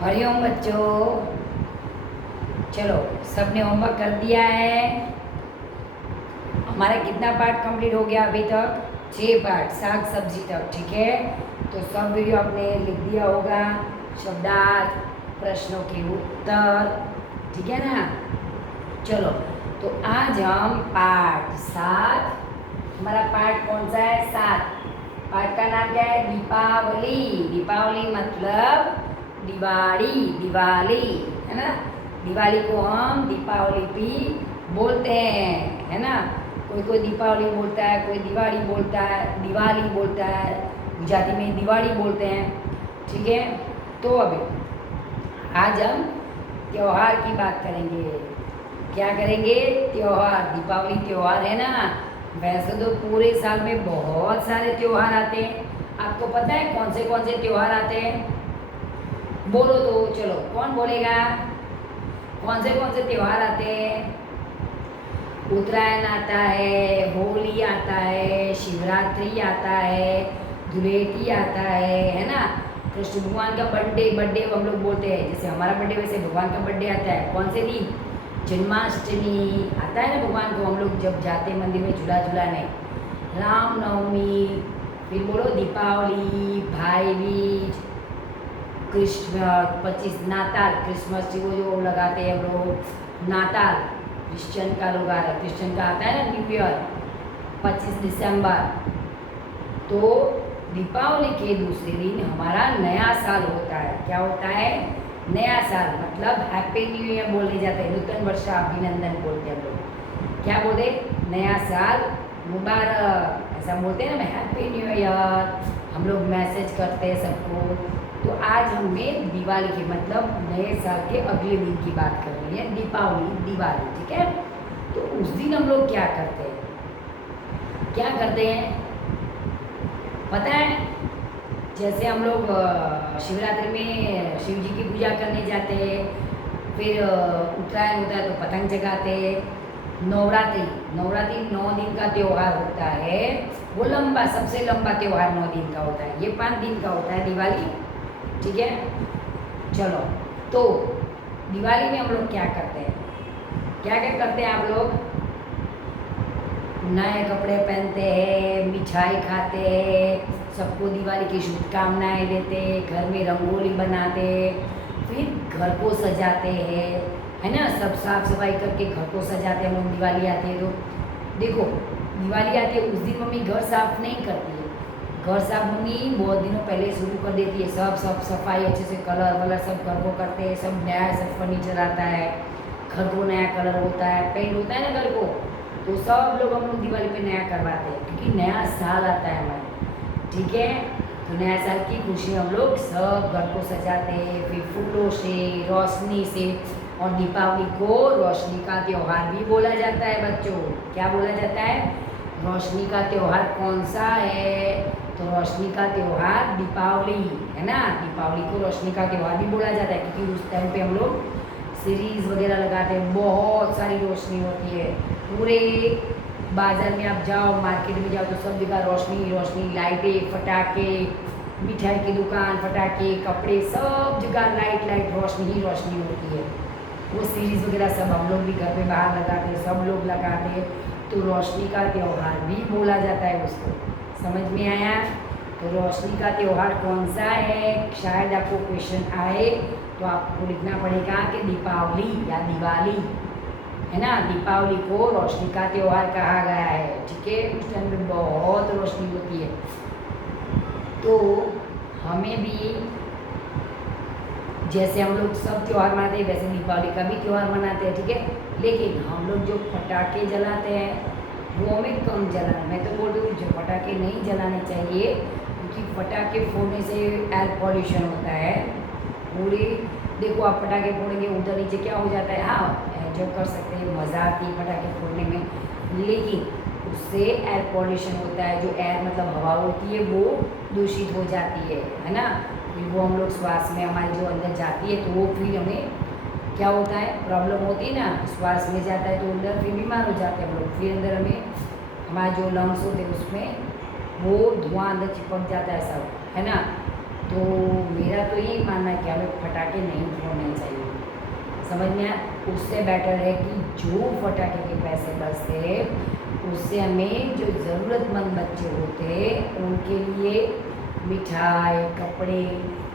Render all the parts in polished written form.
हरिओम बच्चों। चलो, सबने होमवर्क कर दिया है। हमारा कितना पार्ट कंप्लीट हो गया अभी तक? 6 पार्ट, साग सब्जी तक। ठीक है, तो सब वीडियो आपने लिख दिया होगा, शब्दार्थ, प्रश्नों के उत्तर। ठीक है ना? चलो, तो आज हम पार्ट 7, हमारा पार्ट कौन सा है? 7। पार्ट का नाम क्या है? दीपावली। दीपावली मतलब दिवाली, दिवाली है ना। दिवाली को हम दीपावली भी बोलते हैं, है ना। कोई कोई दीपावली बोलता है, कोई दिवाली बोलता है, दिवाली बोलता है, गुजराती में दिवाली बोलते हैं। ठीक है, तो अभी आज हम त्योहार की बात करेंगे। क्या करेंगे? त्योहार। दीपावली त्योहार है ना। वैसे तो पूरे साल में बहुत सारे त्योहार आते हैं। आपको पता है कौन से त्योहार आते हैं? बोलो तो। चलो, कौन बोलेगा? कौन से त्योहार आते हैं? उत्तरायण आता है, होली आता है, शिवरात्रि आता है, धुलेटी आता है ना। कृष्ण भगवान का बर्थडे, बर्थडे हम लोग बोलते हैं, जैसे हमारा बर्थडे वैसे भगवान का बर्थडे आता है। कौन से दिन? जन्माष्टमी आता है ना भगवान को, हम लोग जब जाते हैं मंदिर में झूला झूलाने। रामनवमी, फिर बोलो दीपावली, भाई बीज, क्रिसमस, 25 नाताल, क्रिसमस वो जो लगाते हैं हम लोग, नाताल क्रिश्चियन का लोग आ रहा है, क्रिश्चियन का आता है ना न्यू ईयर, 25 दिसंबर। तो दीपावली के दूसरे दिन हमारा नया साल होता है। क्या होता है? नया साल मतलब हैप्पी न्यू ईयर बोलने जाते हैं, नूतन वर्ष अभिनंदन बोलते हैं हम लोग। क्या बोलते? नया साल मुबारक, ऐसा बोलते हैं ना, हैप्पी न्यू ईयर। हम लोग मैसेज करते हैं सबको। तो आज हमें दिवाली के मतलब नए साल के अगले दिन की बात कर रही है, दीपावली, दिवाली। ठीक है, तो उस दिन हम लोग क्या करते हैं? क्या करते हैं पता है? जैसे हम लोग शिवरात्रि में शिव जी की पूजा करने जाते हैं, फिर उत्तरायण होता है तो पतंग जगाते हैं। नवरात्रि, नवरात्रि 9 दिन का त्यौहार होता है। वो लंबा, सबसे लंबा त्यौहार 9 दिन का होता है। ये 5 दिन का होता है दिवाली। ठीक है, चलो, तो दिवाली में हम लोग क्या करते हैं? क्या क्या करते हैं आप लोग? नए कपड़े पहनते हैं, मिठाई खाते हैं, सबको दिवाली की शुभकामनाएं देते हैं, घर में रंगोली बनाते हैं, फिर घर को सजाते हैं, है ना। सब साफ सफाई करके घर को सजाते हैं हम लोग। दिवाली आती है तो देखो, दिवाली आती है उस दिन मम्मी घर साफ नहीं करती है। घर साफ मम्मी बहुत दिनों पहले शुरू कर देती है। सब सफाई अच्छे से, कलर वलर सब घर को करते हैं, सब नया सब फर्नीचर आता है, घर को नया कलर होता है, पेंट होता है ना घर को। तो सब लोग हम लोग दिवाली पे नया करवाते हैं, क्योंकि नया साल आता है हमारे। ठीक है, तो नया साल की खुशी हम लोग सब घर को सजाते हैं, फिर फूलों से, रोशनी से। और दीपावली को रोशनी का त्यौहार भी बोला जाता है बच्चों। क्या बोला जाता है? रोशनी का त्यौहार कौन सा है? तो रोशनी का त्यौहार दीपावली है ना। दीपावली को रोशनी का त्यौहार भी बोला जाता है, क्योंकि उस टाइम पे हम लोग सीरीज वगैरह लगाते हैं, बहुत सारी रोशनी होती है। पूरे बाजार में आप जाओ, मार्केट में जाओ, तो सब जगह रोशनी रोशनी, लाइटें, फटाके, मिठाई की दुकान, फटाके, कपड़े, सब जगह लाइट लाइट, रोशनी ही रोशनी होती है। वो सीरीज वगैरह सब हम लोग भी घर पे बाहर लगाते हैं, सब लोग लगाते हैं। तो रोशनी का त्यौहार भी बोला जाता है उसको। समझ में आया? तो रोशनी का त्यौहार कौन सा है? शायद आपको क्वेश्चन आए तो आपको लिखना पड़ेगा कि दीपावली या दिवाली, है ना। दीपावली को रोशनी का त्यौहार कहा गया है। ठीक है, उस टाइम में बहुत रोशनी होती है। तो हमें भी जैसे हम लोग सब त्यौहार मनाते हैं, वैसे दीपावली का भी त्यौहार मनाते हैं। ठीक है, लेकिन हम लोग जो पटाखे जलाते हैं वो हमें कम जलाना। मैं तो बोल रही हूँ जो पटाखे नहीं जलाने चाहिए, क्योंकि पटाखे फोड़ने से एयर पॉल्यूशन होता है। पूरी देखो, आप पटाखे फोड़ेंगे उधर नीचे क्या हो जाता है। हाँ, जो कर सकते हैं, मज़ा आती है पटाखे फोड़ने में, लेकिन उससे एयर पॉल्यूशन होता है। जो एयर मतलब हवा होती है वो दूषित हो जाती है ना। फिर वो हम लोग श्वास में हमारे जो अंदर जाती है, तो वो फिर हमें क्या होता है, प्रॉब्लम होती है ना। श्वास में जाता है तो अंदर फिर बीमार हो जाते हैं हम लोग। फिर अंदर हमें हमारे जो लंग्स होते हैं उसमें वो धुआं अंदर चिपक जाता है सब, है ना। तो मेरा तो यही मानना है कि हमें पटाखे नहीं फोड़ने चाहिए। समझ में आया? उससे बेटर है कि जो पटाखे के पैसे बचते उससे हमें जो ज़रूरतमंद बच्चे होते उनके लिए मिठाई, कपड़े,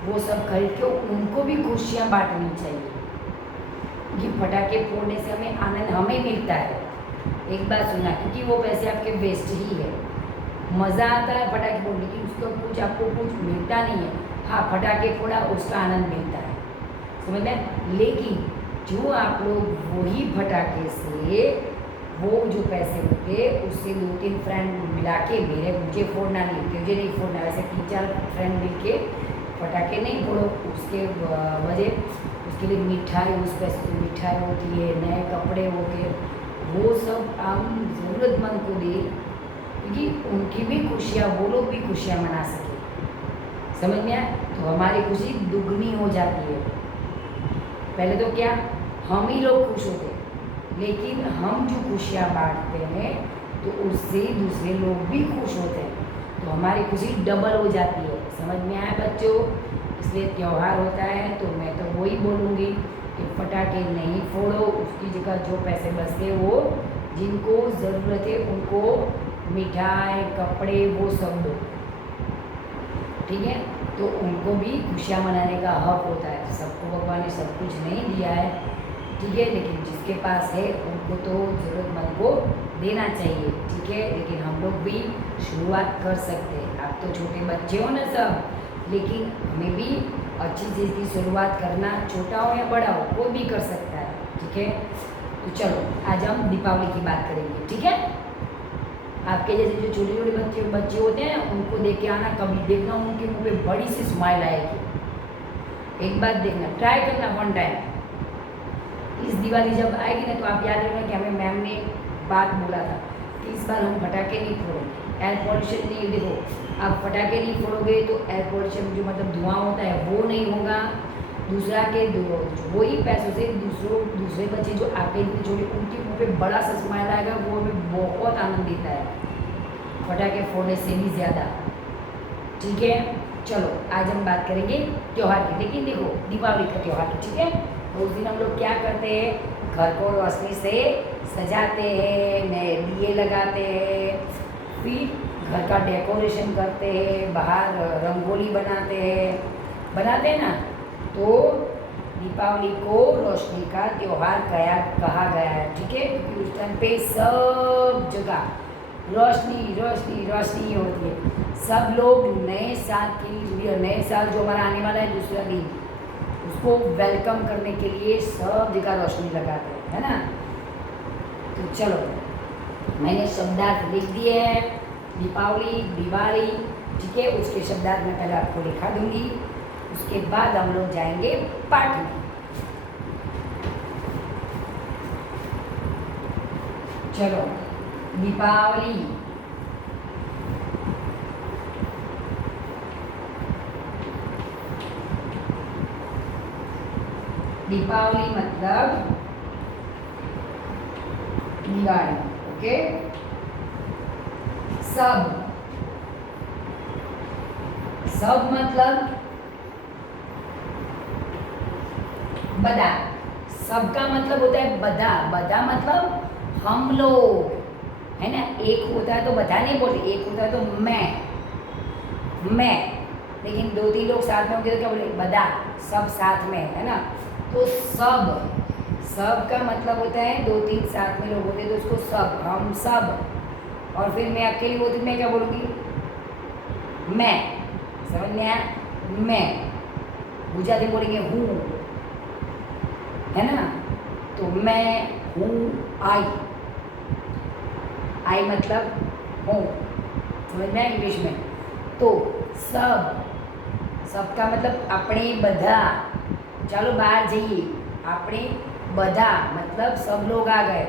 वो सब खरीद के उनको भी खुशियाँ बांटनी चाहिए। कि पटाखे फोड़ने से हमें आनंद हमें मिलता है। एक बात सुनना, क्योंकि वो पैसे आपके वेस्ट ही है। मज़ा आता है पटाखे फोड़ने, लेकिन उसका कुछ आपको कुछ मिलता नहीं है। हाँ, पटाखे फोड़ा उसका आनंद मिलता है, समझ में? लेकिन जो आप लोग वही पटाखे से वो जो पैसे होते उससे 2-3 फ्रेंड मिला के, मुझे फोड़ना नहीं, तुझे नहीं फोड़ना, वैसे 3-4 फ्रेंड मिल के पटाखे नहीं फोड़ो। उसके वजह उसके लिए मिठाई, उस पैसे की मिठाई होती है, नए कपड़े होते, वो सब हम ज़रूरतमंद को दें, क्योंकि उनकी भी खुशियाँ, वो लोग भी खुशियाँ मना सके। समझ में आया? तो हमारी खुशी दुगनी हो जाती है। पहले तो क्या हम ही लोग खुश होते, लेकिन हम जो खुशियाँ बांटते हैं तो उससे दूसरे लोग भी खुश होते हैं, तो हमारी खुशी डबल हो जाती है। समझ में आया बच्चों? इसलिए त्यौहार होता है तो मैं तो वही बोलूँगी कि पटाखे नहीं फोड़ो, उसकी जगह जो पैसे बचते वो जिनको ज़रूरत है उनको मिठाई, कपड़े, वो सब दो, ठीक है? तो उनको भी खुशियाँ मनाने का हक होता है। सबको भगवान ने सब कुछ नहीं दिया है, ठीक है, लेकिन जिसके पास है उनको तो ज़रूरतमंद को देना चाहिए, ठीक है? लेकिन हम लोग भी शुरुआत कर सकते हैं। आप तो छोटे बच्चे हो ना सब, लेकिन हमें भी अच्छी चीज़ की शुरुआत करना, छोटा हो या बड़ा हो, कोई भी कर सकता है, ठीक है? तो चलो आज हम दीपावली की बात करेंगे, ठीक है? आपके जैसे जो छोटे छोटे बच्चे होते हैं उनको देख के आना, कभी देखना उनके मुंह पे बड़ी सी स्माइल आएगी। एक बात देखना, ट्राई करना वन टाइम। इस दिवाली जब आएगी ना तो आप याद रखना कि हमें मैम ने बात बोला था कि इस बार हम पटाखे नहीं फोड़ेंगे, एयर पॉल्यूशन नहीं। देखो, आप पटाखे नहीं फोड़ोगे तो एयर पॉल्यूशन जो मतलब धुआं होता है वो नहीं होगा। दूसरा के वही पैसों से दूसरे बच्चे जो आपके इतने छोटे, उनके मुँह पे बड़ा सा स्माइल आएगा, वो हमें बहुत आनंद देता है पटाखे फोड़ने से भी ज़्यादा, ठीक है? चलो आज हम बात करेंगे त्यौहार की, लेकिन देखो दीपावली का त्यौहार, ठीक है? तो उस दिन हम लोग क्या करते हैं, घर को रोशनी से सजाते हैं, नए दिए लगाते हैं, फिर घर का डेकोरेशन करते हैं, बाहर रंगोली बनाते हैं ना। तो दीपावली को रोशनी का त्यौहार कहा गया है, ठीक है? क्योंकि उस टाइम पे सब जगह रोशनी रोशनी रोशनी होती है। सब लोग नए साल के लिए, नए साल जो हमारा आने वाला है दूसरा दिन, उसको वेलकम करने के लिए सब जगह रोशनी लगाते हैं, है ना? तो चलो मैंने शब्दार्थ लिख दिए हैं, दीपावली, दिवाली, ठीक है? उसके शब्दार्थ मैं पहले आपको लिखा दूंगी, उसके बाद हम लोग जाएंगे पाठ में। चलो दीपावली, दीपावली मतलब दिवाली, ओके? सब मतलब बदा, सबका मतलब होता है बदा मतलब हम लोग, है ना? एक होता है तो बदा नहीं बोलते, एक होता है तो मैं, लेकिन 2-3 लोग साथ में होंगे तो क्या बोले, बदा, सब साथ में, है ना? तो सब का मतलब होता है 2-3 साथ में लोग होते हैं तो उसको सब, हम सब। और फिर मैं अकेली होती मैं क्या बोलूँगी, मैं, समझ में आया? मैं गुजराती बोलेंगे हूँ, है ना? तो मैं हूँ, आई मतलब हूँ, समझ में आया इंग्लिश में? तो सबका मतलब अपने बधा, चलो बाहर जाइए, अपने बधा मतलब सब लोग आ गए।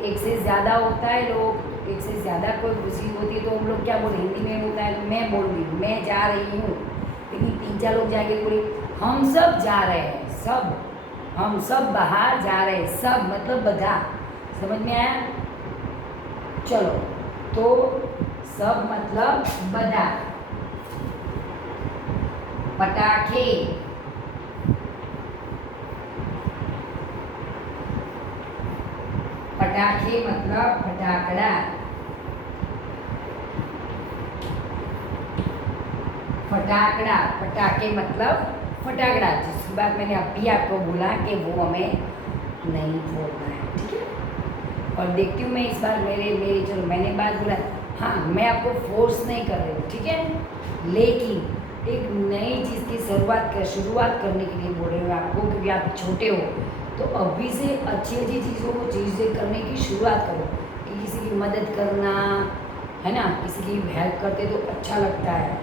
एक से ज़्यादा होता है लोग, एक से ज़्यादा कोई खुशी होती है तो हम लोग क्या बोले, हिंदी में होता है तो मैं बोलूँगी मैं जा रही हूँ, लेकिन 3-4 लोग जाएंगे तो बोले हम सब जा रहे हैं, सब, हम सब बाहर जा रहे हैं, सब मतलब बधा, समझ में आया? चलो तो सब मतलब बधा, पटाखे, पटाखे मतलब फटाकड़ा, फटाकड़ा, पटाखे मतलब फटाकड़ा, जिसकी बात मैंने अभी आपको बोला कि वो हमें नहीं फोड़ना है, ठीक है। और देखती हूँ मैं इस बार मेरी चलो मैंने बात बोला, हाँ मैं आपको फोर्स नहीं कर रही हूँ, ठीक है, लेकिन एक नई चीज़ की शुरुआत करने के लिए बोल रही हूँ आपको, क्योंकि आप छोटे हो तो अभी से अच्छी अच्छी चीज़ें करने की शुरुआत करो, कि किसी की मदद करना है ना, किसी की हेल्प करते तो अच्छा लगता है,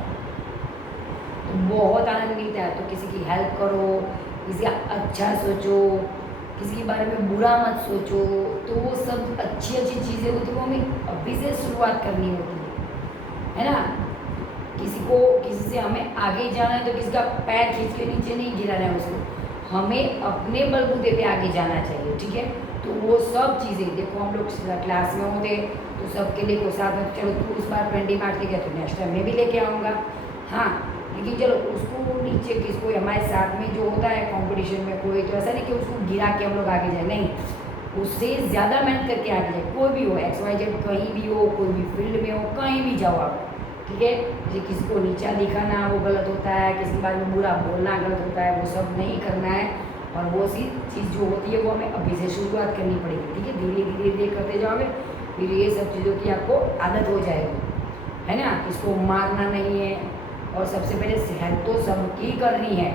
तो बहुत आनंद मिलता है। तो किसी की हेल्प करो, किसी का अच्छा सोचो, किसी के बारे में बुरा मत सोचो, तो वो सब अच्छी अच्छी चीज़ें होती है, वो हमें अभी से शुरुआत करनी होती है ना। किसी से हमें आगे जाना है तो किसी का पैर खींच के नीचे नहीं गिराना है उसको, हमें अपने बलबूते पे आगे जाना चाहिए, ठीक है। तो वो सब चीज़ें देखो, हम लोग क्लास में होते तो सबके लिए को साथ में, चलो तू उस बार 20 मार्क्स लेके तो नेक्स्ट टाइम मैं भी लेके आऊँगा, हाँ, लेकिन चलो उसको नीचे किसको हमारे साथ में जो होता है कंपटीशन में कोई, तो ऐसा नहीं कि उसको गिरा के हम लोग आगे जाए, नहीं, उससे ज़्यादा मेहनत करके आगे जाए, कोई भी हो, XYZ कहीं भी हो, कोई भी फील्ड में हो, कहीं भी जाओ आप, ठीक है। जो किसी को नीचा दिखाना वो गलत होता है, किसी के बारे में बुरा बोलना गलत होता है, वो सब नहीं करना है। और वो सी चीज़ जो होती है वो हमें अभी से शुरुआत करनी पड़ेगी, ठीक है, धीरे धीरे करते जाओगे, फिर ये सब चीज़ों की आपको आदत हो जाएगी, है ना। इसको मारना नहीं है, और सबसे पहले हेल्प तो सबकी करनी है,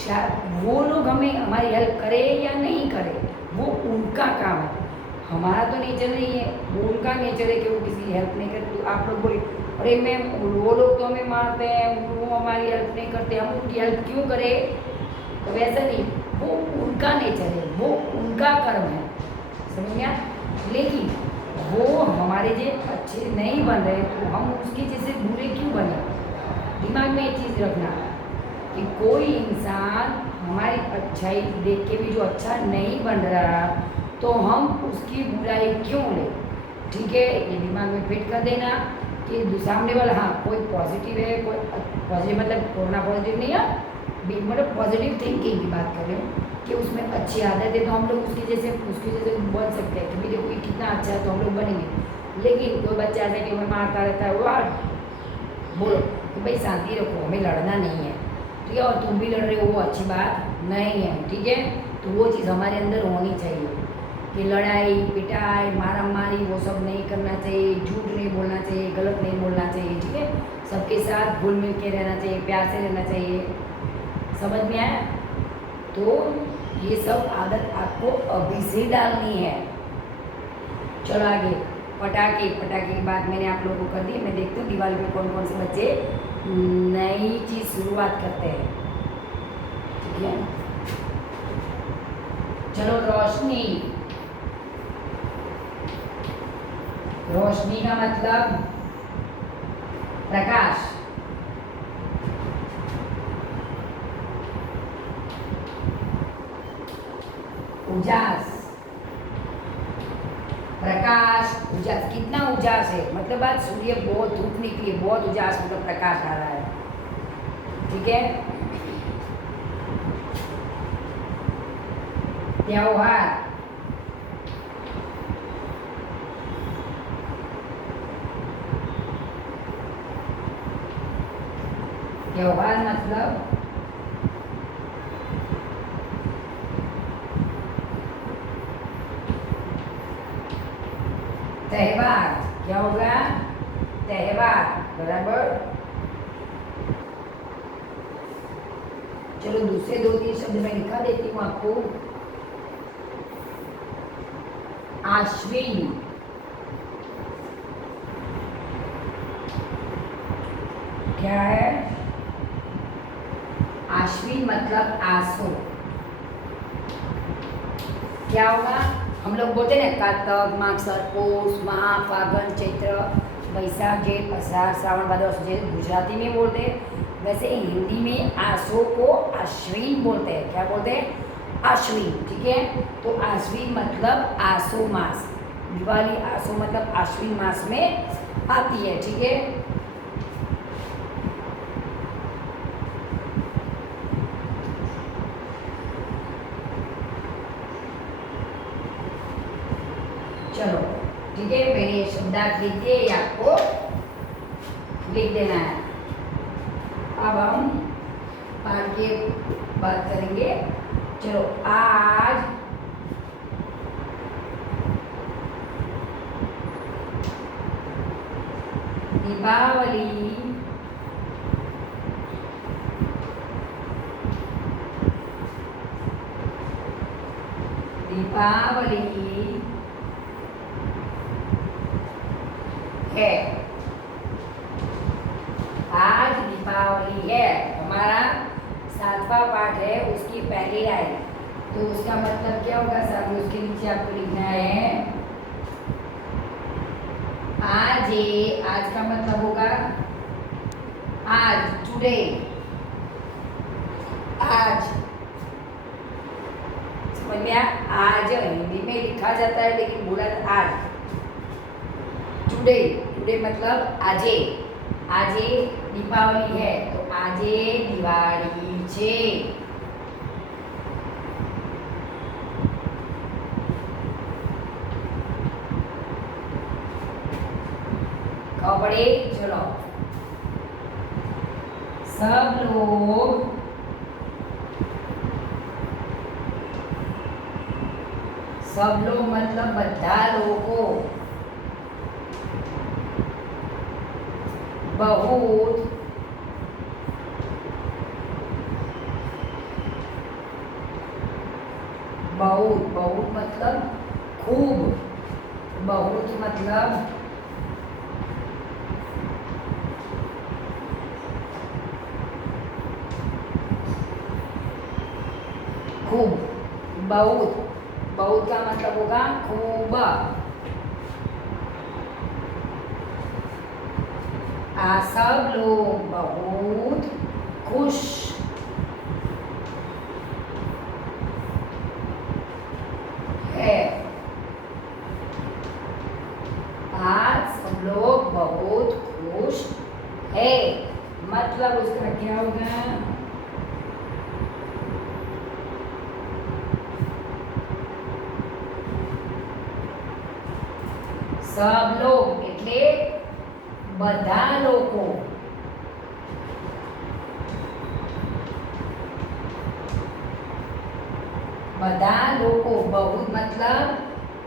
शायद वो लोग हमें हमारी हेल्प करे या नहीं करे वो उनका काम है, हमारा तो नेचर नहीं है, वो उनका नेचर है कि वो किसी की हेल्प नहीं करते। तो आप लोग बोले अरे मैम वो लोग तो हमें मारते हैं, वो हमारी हेल्प नहीं करते, हम उनकी हेल्प क्यों करें, तो वैसा नहीं, वो उनका नेचर है, वो उनका कर्म है, समझ गया। लेकिन वो हमारे जो अच्छे नहीं बन रहे तो हम उसके जैसे बुरे क्यों बने, दिमाग में ये चीज़ रखना कि कोई इंसान हमारी अच्छाई देख के भी जो अच्छा नहीं बन रहा तो हम उसकी बुराई क्यों लें, ठीक है, ये दिमाग में फिट कर देना कि सामने वाला, हाँ कोई पॉजिटिव है, कोई पॉजिटिव मतलब कोरोना पॉजिटिव नहीं है, मतलब पॉजिटिव थिंकिंग की बात कर रहे हो कि उसमें अच्छी आदत है तो हम लोग उसके जैसे बन सकते हैं, कि देखो ये कितना अच्छा है तो हम लोग बनेंगे। लेकिन कोई बच्चा ऐसा कि हमें मारता रहता है, वो बोलो कि भाई शांति रखो, हमें लड़ना नहीं है, ठीक है, और तुम भी लड़ रहे हो वो अच्छी बात नहीं है, ठीक है। तो वो चीज़ हमारे अंदर होनी चाहिए कि लड़ाई पिटाई मारा मारी वो सब नहीं करना चाहिए, झूठ नहीं बोलना चाहिए, गलत नहीं बोलना चाहिए, ठीक है, सबके साथ घुल मिल के रहना चाहिए, प्यार से रहना चाहिए, समझ में आया। तो ये सब आदत आपको अभी से डालनी है। चलो आगे, पटाखे की बात मैंने आप लोगों को कर दी। मैं देखती हूँ दिवाली पे कौन कौन से बच्चे नई चीज़ शुरुआत करते हैं, ठीक है। चलो रोशनी, रोशनी का मतलब प्रकाश, उजास, प्रकाश उजास, कितना उजास है मतलब आज सूर्य बहुत धूप निकली, बहुत उजास मतलब प्रकाश आ रहा है, ठीक है। त्योहार, त्योहार मतलब त्यौहार, क्या होगा, त्यौहार, बराबर। चलो दूसरे 2-3 शब्द मैं लिखा देती हूँ आपको। आश्विन, क्या है, आश्विन मतलब आंसू, क्या होगा, हम लोग बोलते हैं ना कार्तक मागसर पौष माह फागण चैत्र वैशाख जेठ अषाढ़ श्रावण भादर जैसे गुजराती में बोलते हैं, वैसे हिंदी में आसो को आश्विन बोलते हैं, क्या बोलते हैं, आश्विन, ठीक है। तो आश्विन मतलब आसो मास, दिवाली आसो मतलब आश्विन मास में आती है, ठीक है। शब्दार्थ लिख दिए, ये आपको लिख देना है। अब हम पाठ की बात करेंगे। चलो, आज दीपावली है। आज दीपावली है, हमारा 7वां पाठ है, उसकी पहली लाइन। तो उसका मतलब क्या होगा सर? उसके नीचे आपको लिखना है आज। आज का मतलब होगा आज, टुडे। आज समझ में आया? आज हिंदी में लिखा जाता है लेकिन बोला आज। टुडे, टुडे मतलब आजे। आजे दीपावली है, तो आजे दिवाળી છે। कपड़े, चलो, सब लोग मतलब બધા લોકો बहुत मतलब खूब, बहुत मतलब खूब। बहुत का मतलब होगा खूब। सब लोग बहुत खुश है। आज सब लोग बहुत खुश है, मतलब उसका क्या होगा? सब लोग એટલે બધા લોકો। બધા લોકો, बहुत मतलब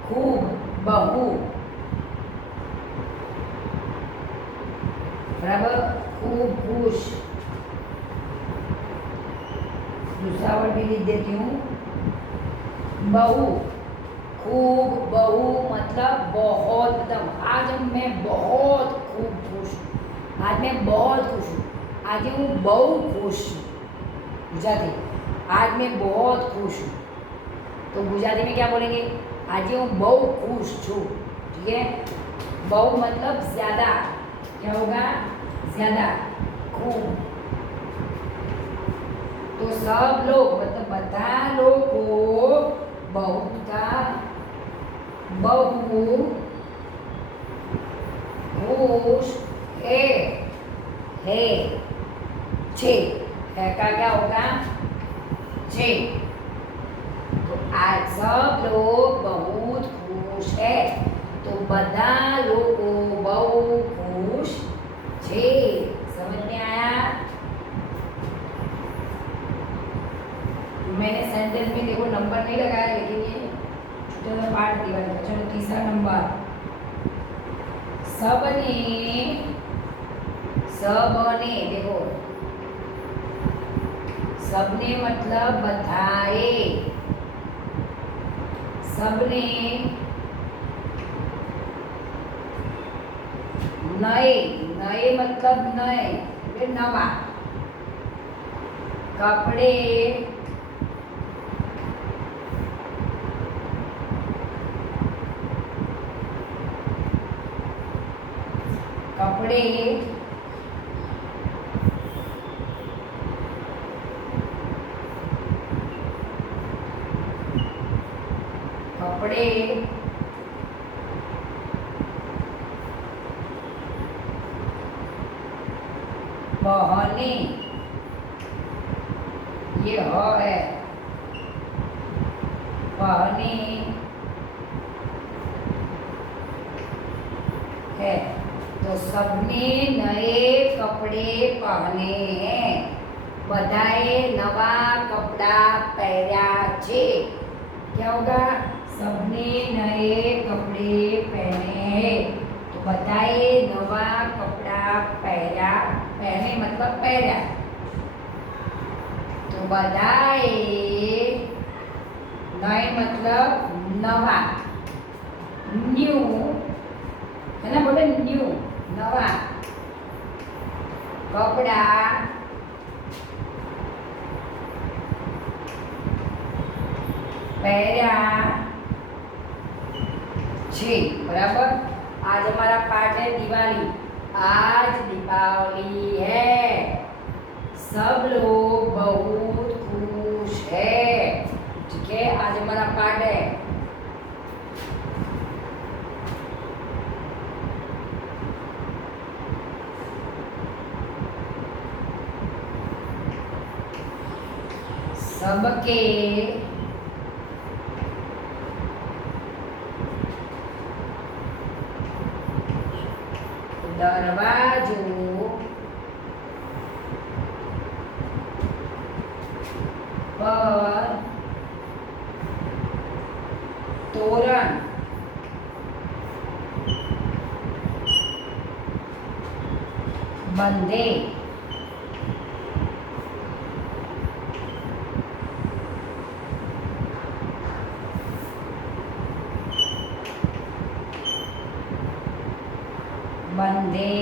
खूब, बहु, बराबर, खूब खुश। दूसरा वर्ड भी लिख देती हूँ, बहु। खूब, बहु मतलब बहुत, मतलब आज मैं बहुत खूब खुश हूँ। आज मैं बहुत खुश हूँ। आज हूँ बहु खुश हूँ। गुजराती, आज मैं बहुत खुश हूँ। तो गुजराती में क्या बोलेंगे? आज हूँ बहु खुश छूँ। ठीक है? बहु मतलब ज्यादा, क्या होगा? ज्यादा, खूब। तो सब लोग मतलब બધા લોકો बहुत का बहु खुश है छे। है का क्या होगा? छे। तो आज सब लोग बहुत खुश है, तो બધા લોકો बहु खुश छे। समझ में आया? मैंने सेंटेंस में देखो नंबर नहीं लगाया, लेकिन ये छोटा सा पार्ट दिया है। चलो, तीसरा नंबर, सबने देखो, सबने मतलब बधाए। सबने नए मतलब नए, नवा कपड़े कपड़े पहने, ये है पहने है। तो सबने नए कपड़े पहने हैं। बधाए नवा कपड़ा पहरा छे। क्या होगा? सबने नए कपड़े पहने हैं। तो बधाए नवा कपड़ा पहरा, पहने मतलब पहरा। तो बधाए नए मतलब नवा, न्यू है ना, बोले न्यू, नवा कपड़ा पहरा छे। बराबर। आज हमारा पाठ है दिवाली। आज दीपावली है। सब लोग बहुत खुश है। ठीक है, आज हमारा पाठ है। सबके दरवाजों पर तोरण बंधे। बंधे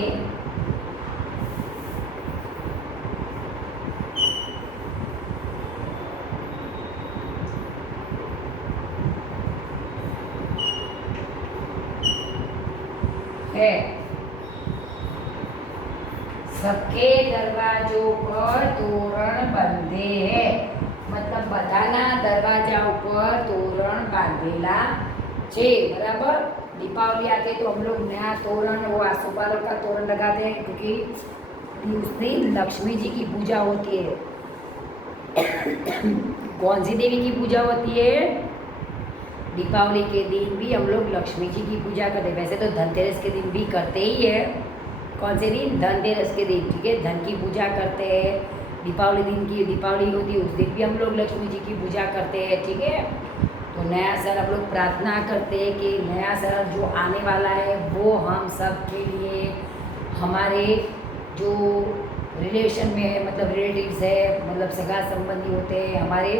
है। सबके दरवाजों पर तोरण बंधे हैं। मतलब बधाना दरवाजा ऊपर तोरण बांधेला छे। बराबर। दीपावली आती है तो हम लोग नया तोरण, वो आसोपालव का तोरण लगाते हैं, क्योंकि उस दिन लक्ष्मी जी की पूजा होती है। कौन सी देवी की पूजा होती है? दीपावली के दिन भी हम लोग लक्ष्मी जी की पूजा करते हैं। वैसे तो धनतेरस के दिन भी करते ही है। कौन से दिन? धनतेरस के दिन। ठीक है, धन की पूजा करते हैं। दीपावली दिन की दीपावली होती है, उस दिन भी हम लोग लक्ष्मी जी की पूजा करते हैं। ठीक है, तो नया साल हम लोग प्रार्थना करते हैं कि नया साल जो आने वाला है वो हम सब के लिए, हमारे जो रिलेशन में है, मतलब रिलेटिव्स है, मतलब सगा संबंधी होते हैं, हमारे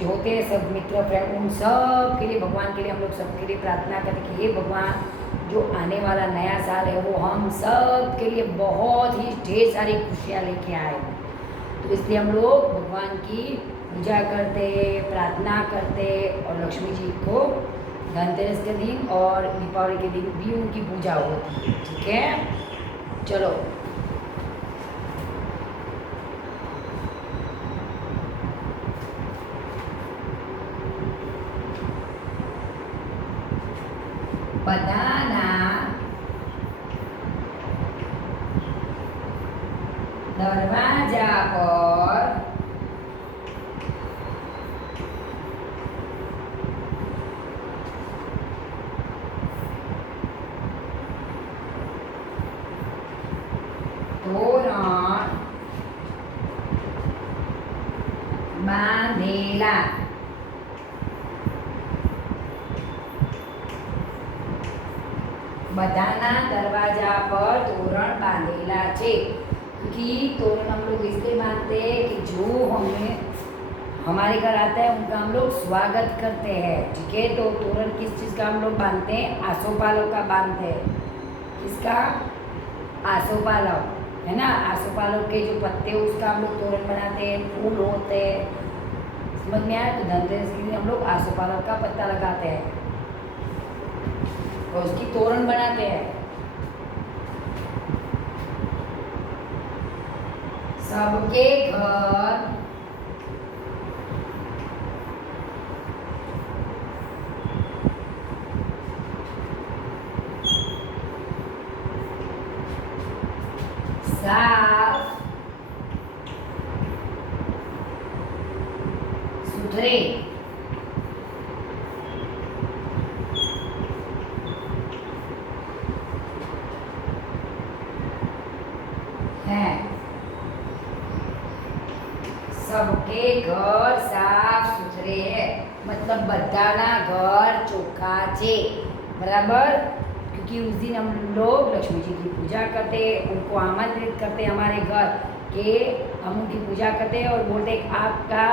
जो होते हैं सब मित्र फ्रेंड, उन सब के लिए, भगवान के लिए हम लोग सबके लिए प्रार्थना करते हैं कि हे भगवान, जो आने वाला नया साल है वो हम सब के लिए बहुत ही ढेर सारी खुशियाँ लेके आए। तो इसलिए हम लोग भगवान की पूजा करते, प्रार्थना करते, और लक्ष्मी जी को धनतेरस के दिन और दीपावली के दिन भी उनकी पूजा होती है। ठीक है, चलो। बधाना दरवाजा पर तोरण बांधेला। बधाना दरवाजा पर तोरण बांधेला छे। क्योंकि तोरण हम लोग इसलिए बांधते हैं कि जो हमें हमारे घर आता है उनका हम लोग स्वागत करते हैं। ठीक है, तो तोरण किस चीज़ का हम लोग बांधते हैं? आसोपालव का बांधते हैं। किसका? आसोपालव, है ना। आसोपालव के जो पत्ते उसका हम लोग तोरण बनाते हैं, फूल होते हैं। समझ में आया? तो धनतेरस के लिए हम लोग आसोपालव का पत्ता लगाते हैं और उसकी तोरण बनाते हैं। सबके घर साफ सुथरे हैं। सबके घर साफ सुथरे है, मतलब बधाना घर चोखा छे, बराबर। क्योंकि उस दिन हम लोग लक्ष्मी जी की पूजा करते, उनको आमंत्रित करते हमारे घर के, हम उनकी पूजा करते और बोलते आपका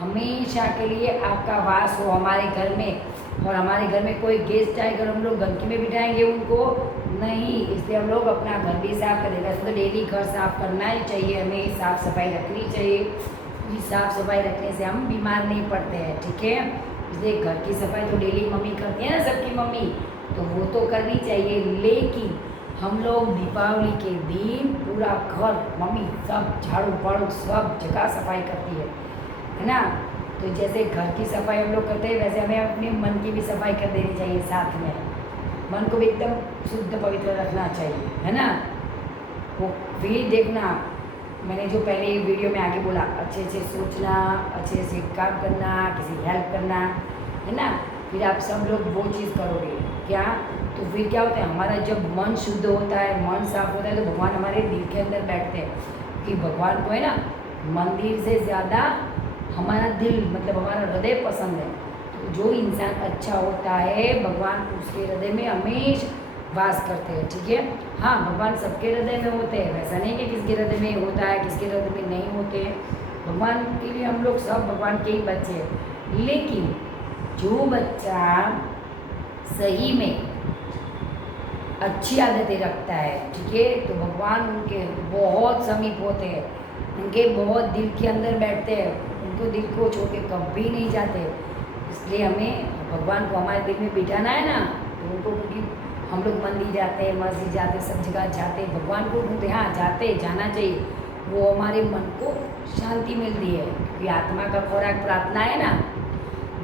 हमेशा के लिए आपका वास हो हमारे घर में, और हमारे घर में कोई गेस्ट आएगा हम लोग गंदगी में बिठाएंगे उनको नहीं, इसलिए हम लोग अपना घर भी साफ करें। वैसे तो डेली घर साफ करना ही चाहिए, हमें साफ सफाई रखनी चाहिए, क्योंकि साफ सफाई रखने से हम बीमार नहीं पड़ते हैं, ठीक है। इसलिए घर की सफाई तो डेली मम्मी करती है ना, सबकी मम्मी, तो वो तो करनी चाहिए। लेकिन हम लोग दीपावली के दिन पूरा घर मम्मी सब झाड़ू फाड़ू सब जगह सफाई करती है ना। तो जैसे घर की सफाई हम लोग करते हैं, वैसे हमें अपने मन की भी सफाई कर देनी चाहिए साथ में, मन को भी एकदम शुद्ध पवित्र रखना चाहिए, है ना। वो फिर देखना, मैंने जो पहले वीडियो में आगे बोला, अच्छे से सोचना, अच्छे से काम करना, किसी की हेल्प करना, है ना। फिर आप सब लोग वो चीज़ करोगे क्या, तो फिर क्या होता है, हमारा जब मन शुद्ध होता है, मन साफ होता है, तो भगवान हमारे दिल के अंदर बैठते हैं। कि भगवान को है ना मंदिर से ज़्यादा हमारा दिल, मतलब हमारा हृदय पसंद है। तो जो इंसान अच्छा होता है भगवान उसके हृदय में हमेशा वास करते हैं, ठीक है। हाँ, भगवान सबके हृदय में होते हैं, वैसा नहीं कि किसके हृदय में होता है किसके हृदय में नहीं होते हैं। भगवान के लिए हम लोग सब भगवान के ही बच्चे हैं। लेकिन जो बच्चा सही में अच्छी आदतें रखता है, ठीक है, तो भगवान उनके बहुत समीप होते हैं, उनके बहुत दिल के अंदर बैठते हैं, उनको दिल को छोड़ के कभी नहीं जाते। इसलिए हमें भगवान को हमारे दिल में बिठाना है ना, तो उनको, क्योंकि हम लोग मंदिर जाते हैं, मस्जिद जाते हैं, सब जगह जाते हैं, भगवान को ढूंढते, हाँ जाते जाना चाहिए, वो हमारे मन को शांति मिलती है। क्योंकि आत्मा का खुराक प्रार्थना है ना,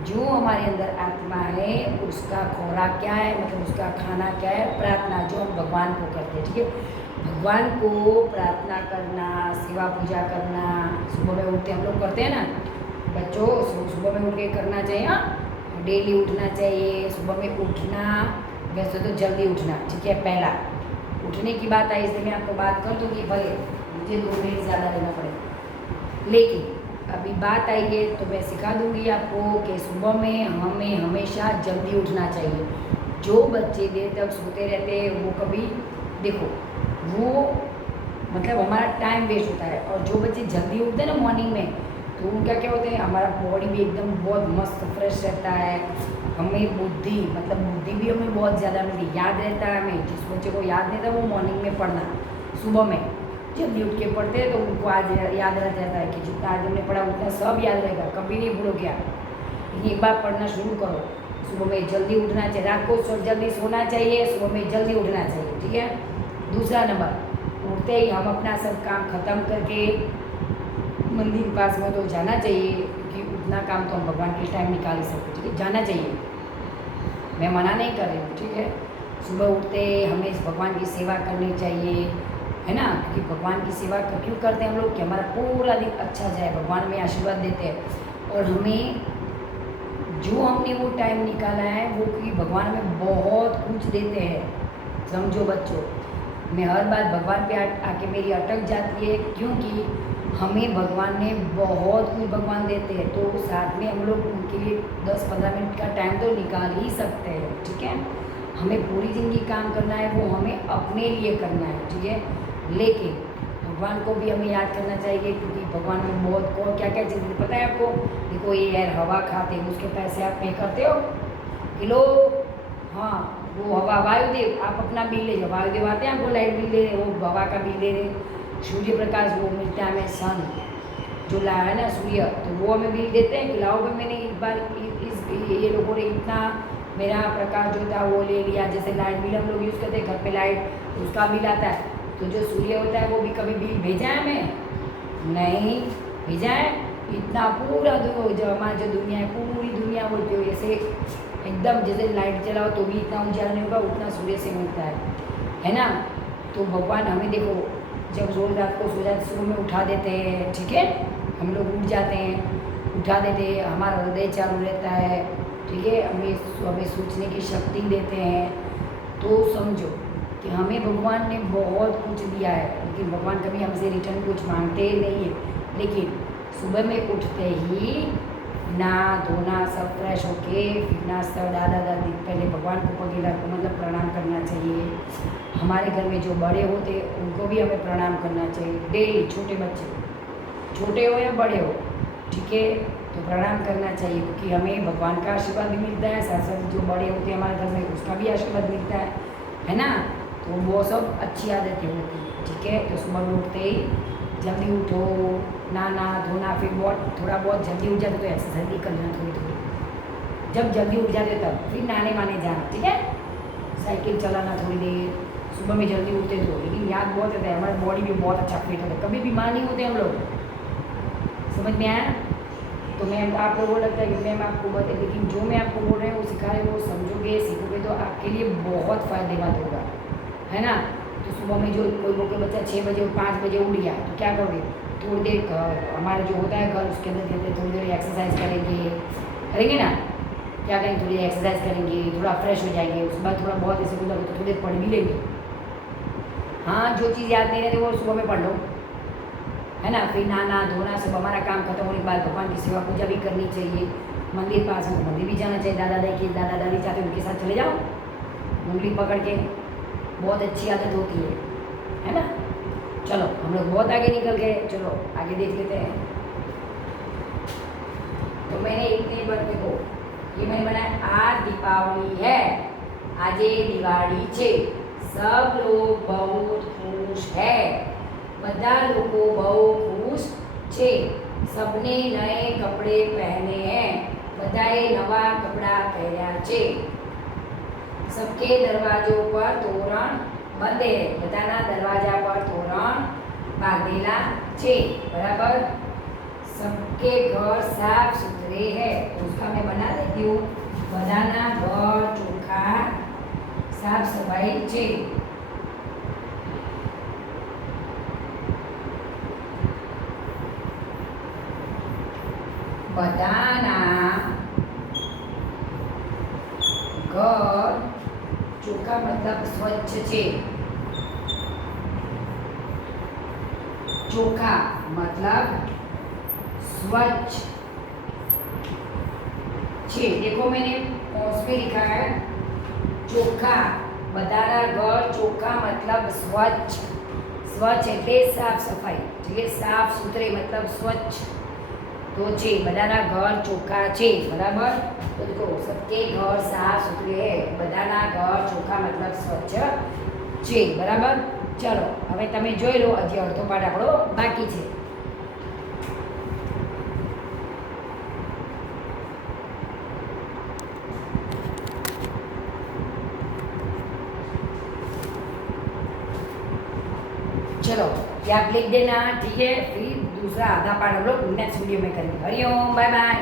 जो हमारे अंदर आत्मा है उसका खुराक क्या है, मतलब उसका खाना क्या है, प्रार्थना, जो हम भगवान को करते हैं, ठीक है। भगवान को प्रार्थना करना, सेवा पूजा करना, सुबह में उठते हम लोग करते हैं ना बच्चों, सुबह में उठ के करना चाहिए, हाँ डेली उठना चाहिए। सुबह में उठना, वैसे तो जल्दी उठना, ठीक है। पहला उठने की बात आई, इसलिए मैं आपको बात कर दूँगी, भले मुझे 2 मिनट ज़्यादा लेना पड़े, लेकिन अभी बात आई है तो मैं सिखा दूंगी आपको कि सुबह में हमें हमेशा जल्दी उठना चाहिए। जो बच्चे देर तक सोते रहते हैं वो कभी, देखो वो मतलब हमारा टाइम वेस्ट होता है, और जो बच्चे जल्दी उठते हैं ना मॉर्निंग में, तो उनका क्या होता है, हमारा बॉडी भी एकदम बहुत मस्त फ्रेश रहता है, हमें बुद्धि, मतलब बुद्धि भी हमें बहुत ज़्यादा मिलती, याद रहता है हमें। जिस बच्चे को याद नहीं था वो मॉर्निंग में पढ़ना, सुबह में जल्दी उठ के पढ़ते हैं तो उनको आज याद रह जाता है कि जितना आज हमने पढ़ा उतना सब याद रहेगा, कभी नहीं भूलोगे आप। लेकिन एक बार पढ़ना शुरू करो, सुबह में जल्दी उठना चाहिए, रात को जल्दी सोना चाहिए, सुबह में जल्दी उठना चाहिए, ठीक है। दूसरा नंबर, उठते ही हम अपना सब काम ख़त्म करके मंदिर पास में तो जाना चाहिए, क्योंकि उतना काम तो हम भगवान के टाइम निकाल ही सकते, ठीक है, जाना चाहिए, मैं मना नहीं कर रही हूँ, ठीक है। सुबह उठते हमें भगवान की सेवा करनी चाहिए, है ना, क्योंकि भगवान की सेवा क्यों करते हैं हम लोग कि हमारा पूरा दिन अच्छा जाए, भगवान हमें आशीर्वाद देते हैं। और हमें जो हमने वो टाइम निकाला है वो, क्योंकि भगवान हमें बहुत कुछ देते हैं, समझो बच्चों। मैं हर बात भगवान पे आके मेरी अटक जाती है, क्योंकि हमें भगवान ने बहुत कुछ भगवान देते हैं, तो साथ में हम लोग उनके लिए 10-15 मिनट का टाइम तो निकाल ही सकते हैं, ठीक है। हमें पूरी ज़िंदगी काम करना है, वो हमें अपने लिए करना है, ठीक है। लेकिन भगवान को भी हमें याद करना चाहिए, क्योंकि भगवान में बहुत को क्या क्या चीज़ पता है आपको। देखो ये यार हवा खाते हैं, उसके पैसे आप पे करते हो किलो, हाँ वो हवा वायुदेव, आप अपना बिल ले जाओ, वायुदेव आते हैं आपको लाइट बिल दे रहे, वो हवा का बिल दे रहे। सूर्य प्रकाश वो मिलता है हमें, सन जो लाया है ना सूर्य, तो वो हमें बिल देते हैं कि लाओ भाई मैंने एक बार ये लोगों ने इतना मेरा प्रकाश जो था वो ले लिया। जैसे लाइट बिल हम लोग यूज़ करते हैं घर पे लाइट, उसका बिल आता है, तो जो सूर्य होता है वो भी कभी बिल भेजा है हमें, नहीं भेजा है। इतना पूरा जो हमारी जो दुनिया है, पूरी दुनिया वो जो ऐसे एकदम जैसे लाइट जलाओ तो भी इतना उजाला नहीं होगा, उतना सूर्य से मिलता है ना। तो भगवान हमें देखो, जब रोज रात को सो जाते सुबह में उठा देते हैं, ठीक है, हम लोग उठ जाते हैं, उठा देते हैं, हमारा हृदय चालू रहता है, ठीक है, हमें सोचने की शक्ति देते हैं। तो समझो कि हमें भगवान ने बहुत कुछ दिया है, लेकिन भगवान कभी हमसे रिटर्न कुछ मांगते नहीं है। लेकिन सुबह में उठते ही नहा धोना सब फ्रेश होके फिर नाश्ता दादा दादी पहले भगवान को पगेला मतलब प्रणाम करना चाहिए। हमारे घर में जो बड़े होते उनको भी हमें प्रणाम करना चाहिए डेली, छोटे बच्चे छोटे हो या बड़े हो, ठीक है, तो प्रणाम करना चाहिए क्योंकि हमें भगवान का आशीर्वाद भी मिलता है, साथ साथ जो बड़े होते हैं हमारे घर में उसका भी आशीर्वाद मिलता है ना। तो वो सब अच्छी आदतें होती हैं, ठीक है। तो सुबह में उठते ही जल्दी उठो, नहाना धोना, फिर बहुत थोड़ा बहुत जल्दी उठ जाते तो एक्सरसाइज भी करना थोड़ी थोड़ी, जब जल्दी उठ जाते तब फिर नहाने माने जाना, ठीक है। साइकिल चलाना थोड़ी देर, सुबह में जल्दी उठते तो, लेकिन याद बहुत रहता है, हमारी बॉडी भी बहुत अच्छा फिट होता है, कभी बीमार नहीं होते हम लोग, समझ में आया। तो मैम आप लोगों को लगता है कि मैम आपको बता, लेकिन जो मैं आपको बोल रही हूँ वो सिखा रही हूँ, वो समझोगे सीखोगे तो आपके लिए बहुत फ़ायदेमंद होगा, है ना। तो सुबह में जो कोई बच्चा 6 बजे 5 बजे उठ गया तो क्या करोगे, थोड़ी देर हमारा जो होता है घर उसके अंदर कहते थोड़ी देर एक्सरसाइज करेंगे ना, क्या करेंगे, थोड़ी देर एक्सरसाइज करेंगे, थोड़ा फ्रेश हो जाएंगे, उसके बाद थोड़ा बहुत ऐसे गुजर तो थोड़ी देर पढ़ भी लेंगे। हाँ, जो चीज़ याद नहीं रहती वो सुबह में पढ़ लो, है ना। फिर नहाना धोना सब हमारा काम खत्म होने के बाद भगवान की सेवा पूजा भी करनी चाहिए, मंदिर पास में तो मंदिर भी जाना चाहिए, दादा दादी चाहते उनके साथ चले जाओ, उंगली पकड़ के, बहुत अच्छी आदत होती है ना। चलो हम लोग बहुत आगे निकल गए, चलो आगे देख लेते हैं। तो मैंने इतने बार देखो ये मैंने बनाया, आज दीपावली है, आज दिवाળી છે, सब लोग बहुत खुश है, બધા લોકો બહુ ખુશ છે, सबने नए कपड़े पहने हैं, બધાએ નવા કપડાં પહેર્યા છે, सबके दरवाजों पर तोरण बंधे है, બધાના દરવાજા પર તોરણ બાંધેલા છે, बराबर। सबके घर साफ सुथरे है, तो उसका मैं बना देती हूँ, बधाना घर चोखा साफ सफाई છે, બધાના घर चोखा मतलब स्वच्छ છે, चोखा मतलब स्वच्छ છે। देखो मैंने उसमें लिखा है चोखा, बधाना घर चोखा मतलब स्वच्छ, स्वच्छ એટલે साफ सफाई, ठीक है, साफ सुथरे मतलब स्वच्छ तो છે, બધાના घर चोखा છે, बराबर। तो देखो सबके घर साफ सुथरे है, બધાના घर चोखा मतलब स्वच्छ છે, बराबर। चलो હવે તમે જોઈ લો, હજી અડધો પાઠ આપણો બાકી છે। चलो ये आप लिख देना, ठीक है। फिर दूसरा आधा पार्ट हम लोग नेक्स्ट वीडियो में करेंगे। Hari Om, bye bye.